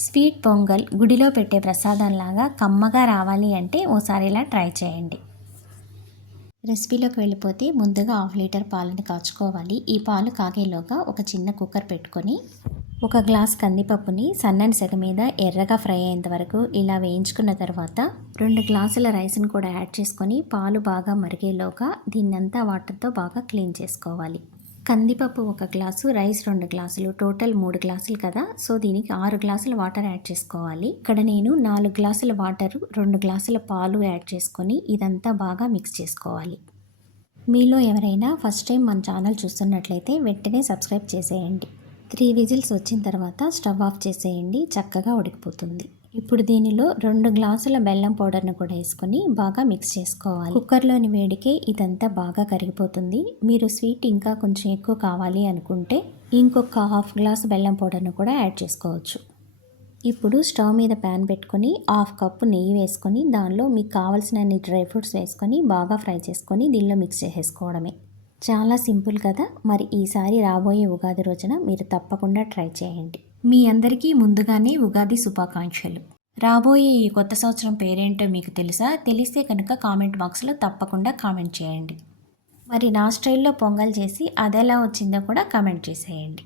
Sweet pongal గుడిలో పెట్టే ప్రసాదంలాగా కమ్మగా రావాలి అంటే ఓసారి ఇలా ట్రై చేయండి. రెసిపీలోకి వెళ్ళిపోతే ముందుగా 1/2 లీటర్ పాలను కాచుకోవాలి. ఈ పాలు కాగేలోగా ఒక చిన్న కుక్కర్ పెట్టుకొని 1 గ్లాస్ కందిపప్పుని సన్నని సెగ మీద ఎర్రగా ఫ్రై అయ్యేంత వరకు ఇలా వేయించుకున్న తర్వాత 2 గ్లాసుల రైస్ని కూడా యాడ్ చేసుకొని పాలు బాగా మరిగేలోగా దీన్నంతా వాటర్తో బాగా క్లీన్ చేసుకోవాలి. కందిపప్పు 1 గ్లాసు, రైస్ 2 గ్లాసులు, టోటల్ 3 గ్లాసులు కదా, సో దీనికి 6 గ్లాసుల వాటర్ యాడ్ చేసుకోవాలి. ఇక్కడ నేను 4 గ్లాసుల వాటరు 2 గ్లాసుల పాలు యాడ్ చేసుకొని ఇదంతా బాగా మిక్స్ చేసుకోవాలి. మీలో ఎవరైనా ఫస్ట్ టైం మన ఛానల్ చూస్తున్నట్లయితే వెంటనే సబ్స్క్రైబ్ చేసేయండి. 3 విజిల్స్ వచ్చిన తర్వాత స్టవ్ ఆఫ్ చేసేయండి, చక్కగా ఉడికిపోతుంది. ఇప్పుడు దీనిలో 2 గ్లాసుల బెల్లం పౌడర్ను కూడా వేసుకొని బాగా మిక్స్ చేసుకోవాలి. కుక్కర్లోని వేడికే ఇదంతా బాగా కరిగిపోతుంది. మీరు స్వీట్ ఇంకా కొంచెం ఎక్కువ కావాలి అనుకుంటే ఇంకొక 1/2 గ్లాస్ బెల్లం పౌడర్ను కూడా యాడ్ చేసుకోవచ్చు. ఇప్పుడు స్టవ్ మీద ప్యాన్ పెట్టుకొని 1/2 కప్పు నెయ్యి వేసుకొని దానిలో మీకు కావాల్సినన్ని డ్రై ఫ్రూట్స్ వేసుకొని బాగా ఫ్రై చేసుకొని దీనిలో మిక్స్ చేసేసుకోవడమే. చాలా సింపుల్ కదా. మరి ఈసారి రాబోయే ఉగాది రోజున మీరు తప్పకుండా ట్రై చేయండి. మీ అందరికీ ముందుగానే ఉగాది శుభాకాంక్షలు. రాబోయే ఈ కొత్త సంవత్సరం పేరేంటో మీకు తెలుసా? తెలిస్తే కనుక కామెంట్ బాక్స్లో తప్పకుండా కామెంట్ చేయండి. మరి నా స్టైల్లో పొంగల్ చేసి అదెలా వచ్చిందో కూడా కామెంట్ చేసేయండి.